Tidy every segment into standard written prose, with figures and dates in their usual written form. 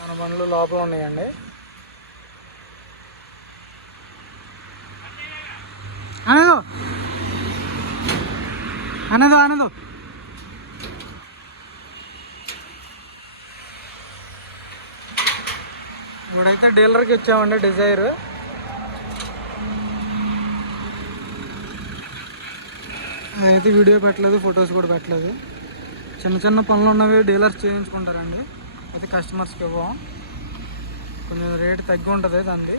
మన బండ్లు లోపల ఉన్నాయండి. ఆనందు ఆనందు ఆనందు ఇప్పుడైతే డీలర్కి ఇచ్చామండి డిజైర్. అయితే వీడియో పెట్టలేదు, ఫొటోస్ కూడా పెట్టలేదు. చిన్న చిన్న పనులు ఉన్నవి డీలర్స్ చేయించుకుంటారండి. అయితే కస్టమర్స్కి ఇవ్వం, కొంచెం రేటు తగ్గి ఉంటుంది దాన్ని.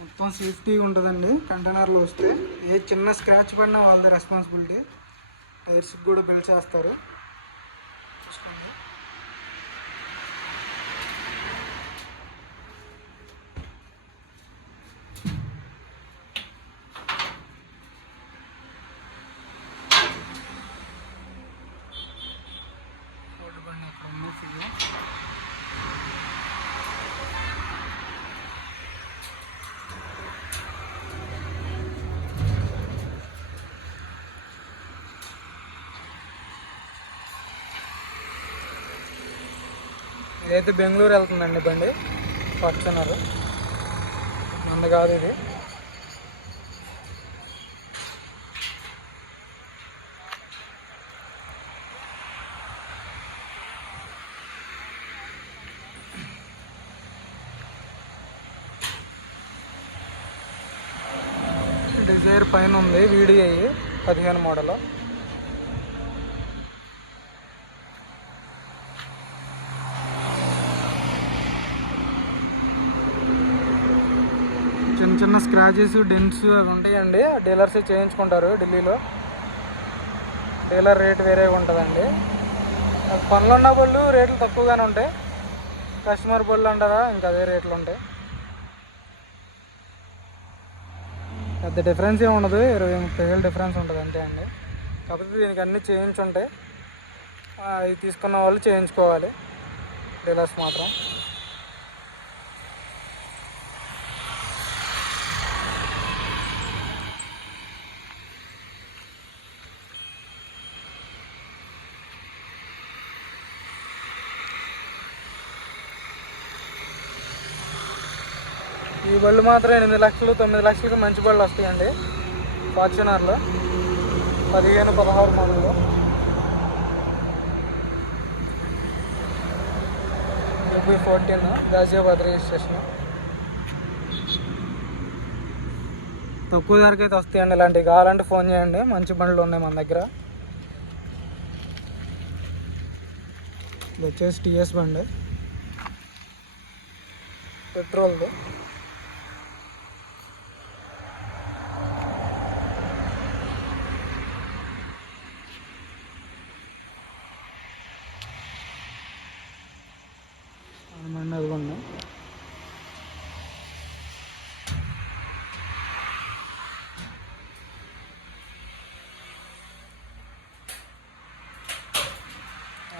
మొత్తం సేఫ్టీగా ఉంటుందండి కంటైనర్లో వస్తే. ఏ చిన్న స్క్రాచ్ పడినా వాళ్ళది రెస్పాన్సిబిలిటీ. టైర్స్కి కూడా బిల్డ్ చేస్తారు. చూసుకోండి. అక్కడ ఉన్నాయి ఫిగర్. ఇదైతే బెంగళూరు వెళ్తుందండి బండి, ఫార్చునర్. మంది కాదు ఇది. డిజైర్ పైన ఉంది VDI 15 మోడల్. చిన్న చిన్న స్క్రాచెస్, డెన్స్ అవి ఉంటాయండి. డీలర్సే చేయించుకుంటారు ఢిల్లీలో. డీలర్ రేట్ వేరేగా ఉంటుందండి. పనులు ఉన్న బళ్ళు రేట్లు తక్కువగానే ఉంటాయి. కస్టమర్ బళ్ళు అంటారా, ఇంకా అదే రేట్లు ఉంటాయి. పెద్ద డిఫరెన్స్ ఏమి ఉండదు, 20-30 వేలు డిఫరెన్స్ ఉంటుంది అంతే అండి. కాకపోతే దీనికి అన్నీ చేయించి ఉంటాయి. అవి తీసుకున్న వాళ్ళు చేయించుకోవాలి, డీలర్స్ మాత్రం. ఈ బళ్ళు మాత్రం 8 లక్షలు 9 లక్షలకి మంచి బళ్ళు వస్తాయండి. ఫార్చునర్లో 15-16 మోడల్లో. UP14 Ghaziabad registration. తక్కువ ధరకి అయితే వస్తాయండి. ఇలాంటివి కావాలంటే ఫోన్ చేయండి, మంచి బండ్లు ఉన్నాయి మన దగ్గర. ఇది వచ్చేసి TS బండి, పెట్రోల్ది. అదిగోండి.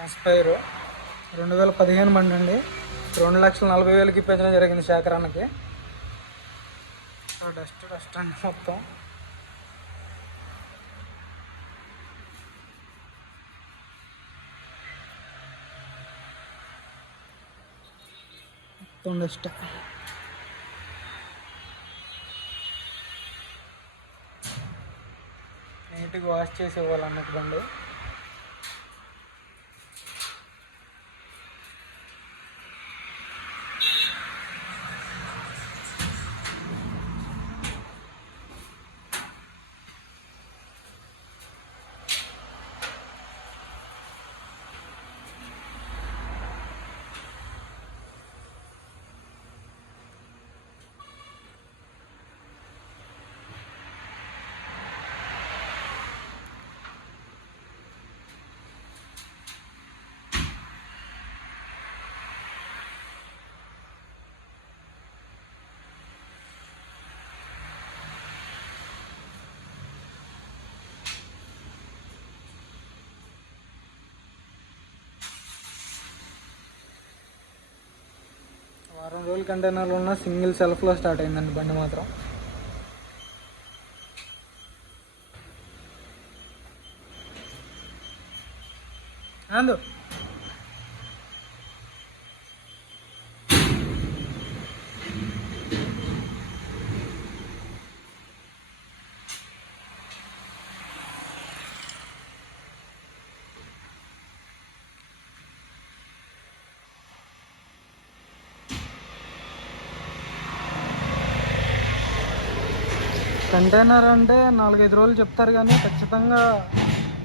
ఆస్పైర్ 2015 బండి అండి. 2,40,000కి పెంచడం జరిగింది శేఖరానికి. డస్ట్ అండి మొత్తం. డస్ట్. నీట్గా వాష్ చేసి ఇవ్వాలి అన్నట్టు బండి. వారం రోజుల కంటైనర్లో ఉన్న సింగిల్ సెల్ఫ్లో స్టార్ట్ అయిందండి బండి మాత్రం. అందు కంటైనర్ అంటే 4-5 రోజులు చెప్తారు, కానీ ఖచ్చితంగా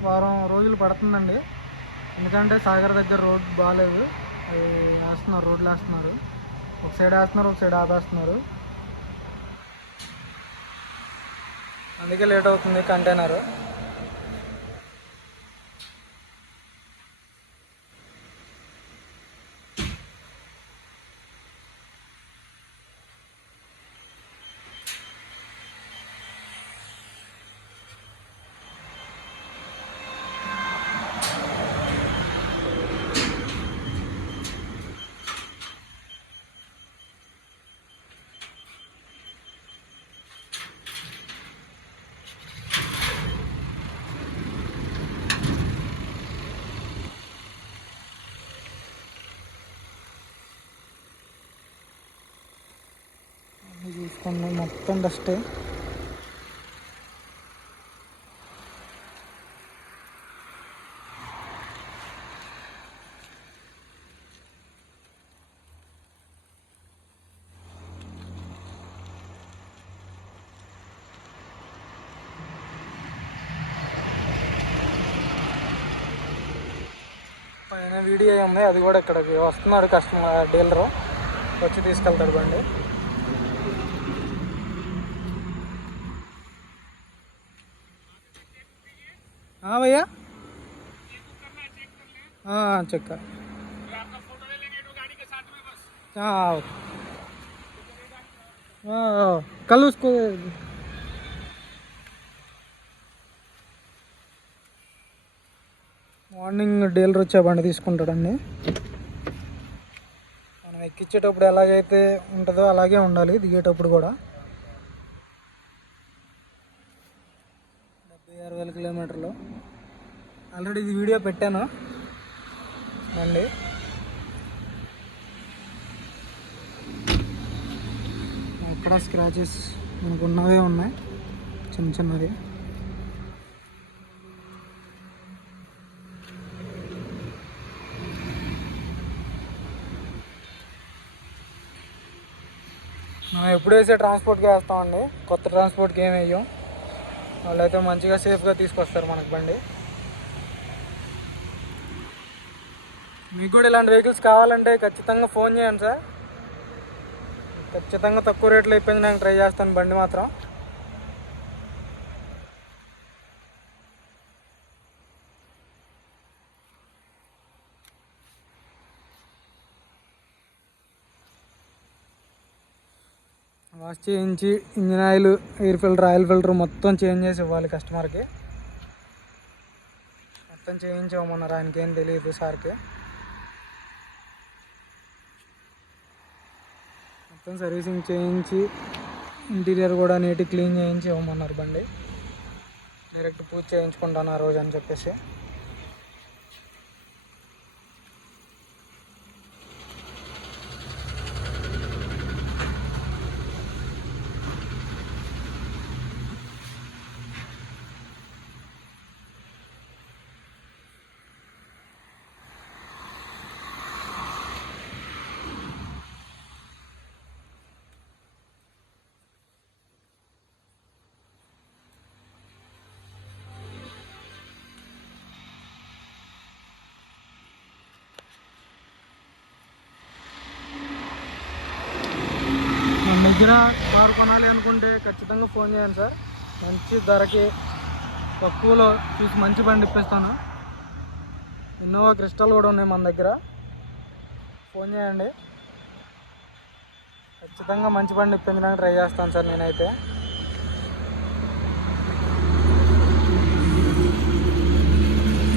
వారం రోజులు పడుతుందండి. ఎందుకంటే సాగర్ దగ్గర రోడ్ బాగాలేదు, అది వేస్తున్నారు, రోడ్లు వేస్తున్నారు. ఒక సైడ్ వేస్తున్నారు, ఒక సైడ్ ఆపేస్తున్నారు, అందుకే లేట్ అవుతుంది కంటైనర్. చూసుకోండి, మొత్తం డస్టే. పైన వీడియో ఉంది, అది కూడా ఇక్కడికి వస్తున్నాడు కస్టమర్, డీలరు వచ్చి తీసుకెళ్తాడు బండి. भैया हाँ चेक कर, हाँ कल उसको మార్నింగ్ డీలర్ వచ్చే బండి తీసుకుంటాడండి. మనం ఎక్కించేటప్పుడు ఎలాగైతే ఉంటుందో అలాగే ఉండాలి, దిగేటప్పుడు కూడా. 76,000 కిలోమీటర్లు ఆల్రెడీ ఇది వీడియో పెట్టాను బండి. ఎక్కడ స్క్రాచెస్ మనకు ఉన్నవే ఉన్నాయి, చిన్న చిన్నవి. మనం ఎప్పుడు వేసే ట్రాన్స్పోర్ట్కి వేస్తామండి, కొత్త ట్రాన్స్పోర్ట్కి ఏమి వేయం. వాళ్ళైతే మంచిగా సేఫ్గా తీసుకొస్తారు మనకు బండి. మీకు కూడా ఇలాంటి వెహికల్స్ కావాలంటే ఖచ్చితంగా ఫోన్ చేయండి సార్, ఖచ్చితంగా తక్కువ రేట్లో ఇప్పించడానికి ట్రై చేస్తాను బండి మాత్రం. వాష్ చేయించి engine oil, air filter, oil filter మొత్తం చేంజ్ చేసి ఇవ్వాలి కస్టమర్కి. మొత్తం చేయించి ఇవ్వమన్నారు, ఆయనకి ఏం తెలియదు సార్కి. మొత్తం సర్వీసింగ్ చేయించి ఇంటీరియర్ కూడా నీట్గా క్లీన్ చేయించి ఇవ్వమన్నారు బండి. డైరెక్ట్ పూజ చేయించుకుంటాను ఆ రోజు అని చెప్పేసి. మన దగ్గర కారు కొనాలి అనుకుంటే ఖచ్చితంగా ఫోన్ చేయండి సార్, మంచి ధరకి తక్కువలో చూసి మంచి బండి ఇప్పిస్తాను. ఇన్నోవా క్రిస్టల్ కూడా ఉన్నాయి మన దగ్గర, ఫోన్ చేయండి, ఖచ్చితంగా మంచి బండి ఇప్పించడానికి ట్రై చేస్తాను సార్ నేనైతే.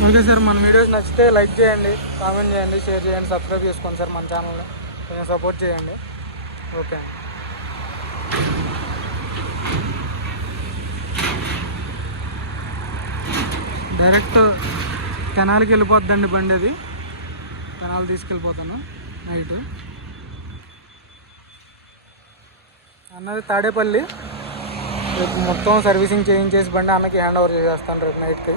ఓకే సార్, మన వీడియోస్ నచ్చితే లైక్ చేయండి, కామెంట్ చేయండి, షేర్ చేయండి, సబ్స్క్రైబ్ చేసుకోండి సార్. మన ఛానల్ని కొంచెం సపోర్ట్ చేయండి. ఓకే. డైరెక్ట్ తెనాలికి వెళ్ళిపోద్దండి బండి. అది తెనాలి తీసుకెళ్ళిపోతాను నైట్. అన్నది తాడేపల్లి. రేపు మొత్తం సర్వీసింగ్ చేయించేసి బండి అన్నకి హ్యాండ్ ఓవర్ చేసేస్తాను రేపు నైట్కి.